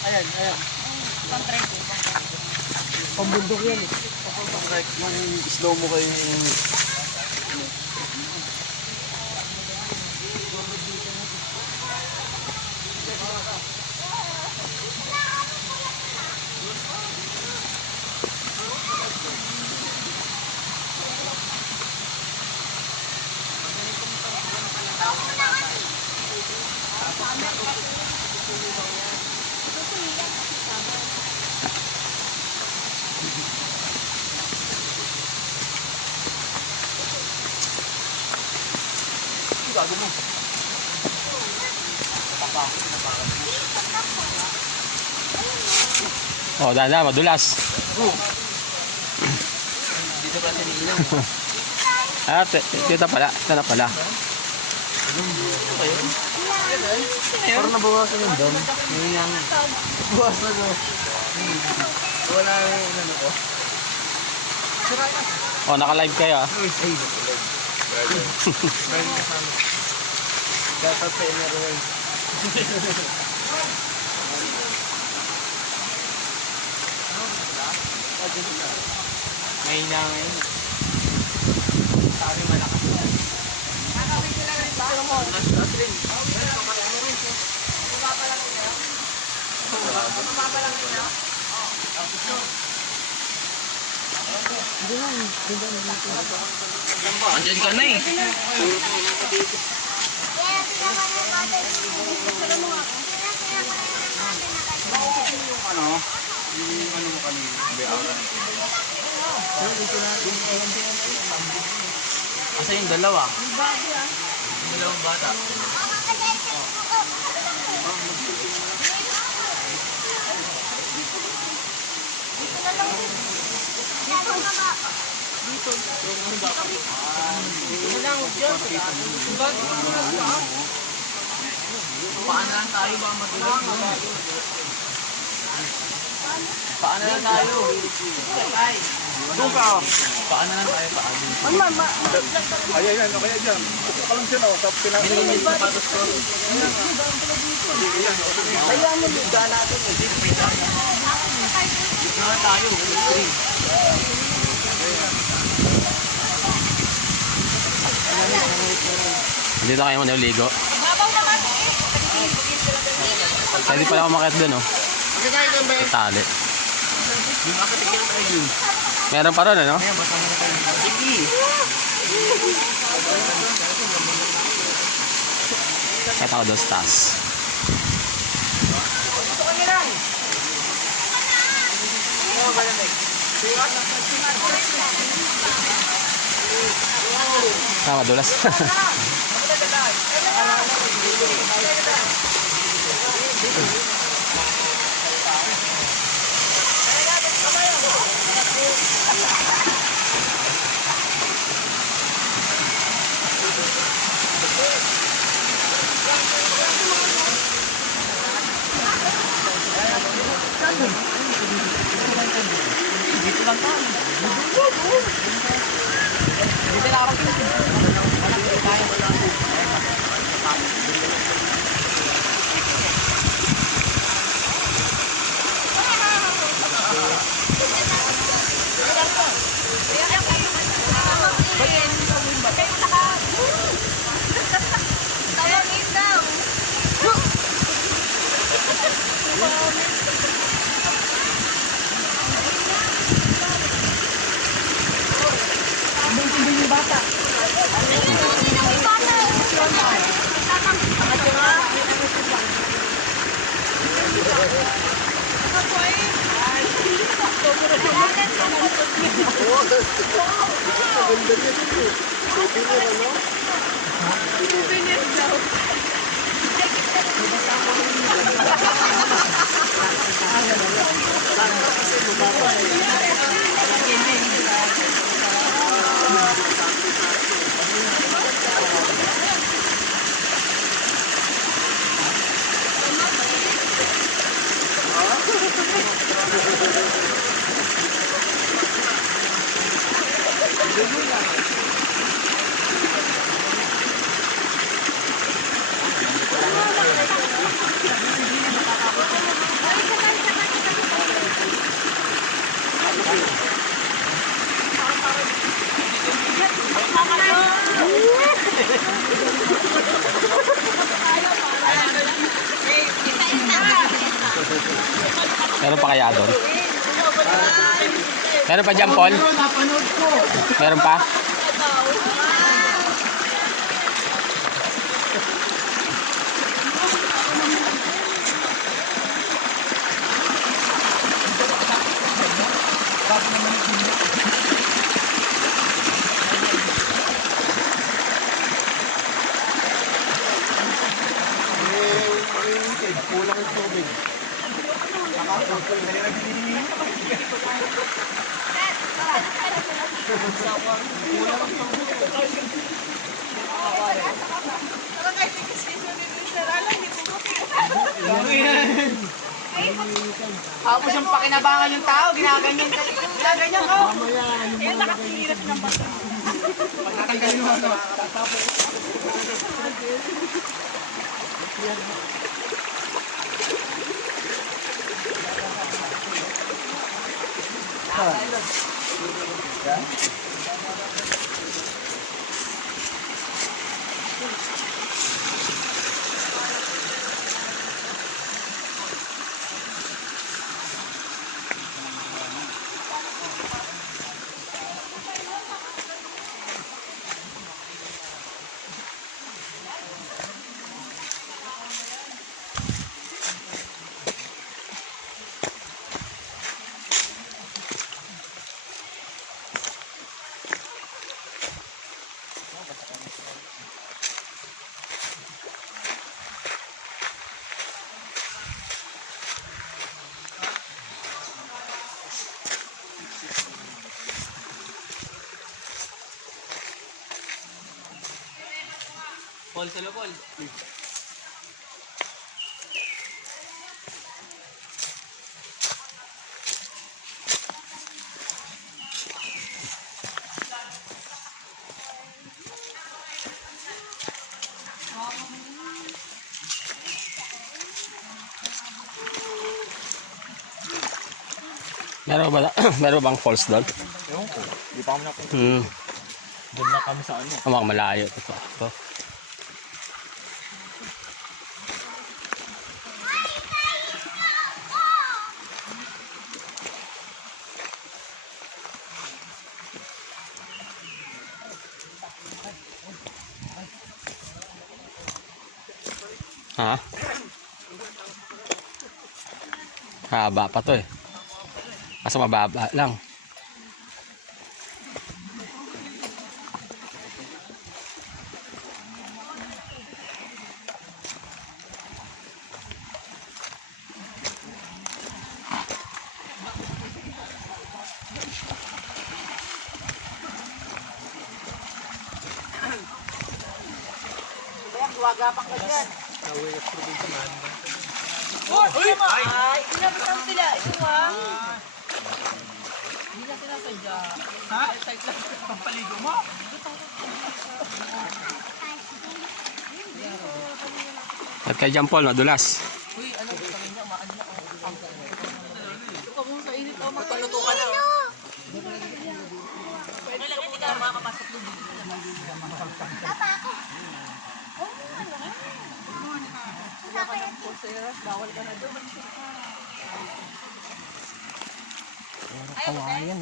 Ayan. Pang-trek. Pambundok yan eh. Pag-trek, yung slow mo kayo yung... Gago mo. Oh, dada, madulas. Dito pala siniinom. Ah, dito pala. Ito na pala. Parang nabawasan yung dam. Yung yang... Buwas na ko. Wala yung ano ko. Oh, naka-live kayo ah. Ay, nakulag. Meron kasama. Dapat sa inarway. May na ngayon. Sabi malakas. Nakawin sila rin ba? Nas rin. Bumaba lang nila. Bumaba lang nila. Andiyan ka na eh. Yung ano mo kanina. Beara. Asa yung dalawa? Yung dalawang bata. Paano lang tayo ba madulas? Paano lang tayo? Doon ka. Paano lang tayo? Paano? Ayan, okay dyan. Kupo ka lang dyan oh. Tapos Binigyan niyo yung sapatos ko. Kaya mo liga natin eh. Dito na tayo. Free. Dito kayo muna uligo. Babaw naman eh. Pwede pala umakit dun oh. Sa tali. Yung akatigyan tayo yun. Meron pa ron ano? Ayan, basta mo na tayo. Sige. Kaya ako dos tas. Gusto ko nila. Ah, madulas. Dito lang tayo. Dito lang ako. Malaki tayo. kaya doon? Meron pa dyan, Paul? Meron pa? Kulang yung tubig. Pero guys, kasi sir, alam niyo po. Tapos yung pakinabangan yung tao, ginaganyan ko. Eh, nakakilirap ng bato. Tatanggalin mo ito. Paul, salo Paul. Meron ba, meron bang falls doon? Ewan ko. Di pa kami napunta. Doon na kami sa ano. Mukhang malayo. Ito. Ha? Haba pa to eh. Kaso mababa lang. Wagapang ka dyan. Ay, pinabitaw sila. Iwang. Hindi na sinasadya. Ha? Side lang. Pampaligo mo? At kay John Paul, madulas. Uy, ano ba kami niya? Umaan niya. Ito ka muna sa init. Oh, Magpaluto ka na. pwede lang hindi ka makakapasok doon. Bawal ka na doon. Kawayan.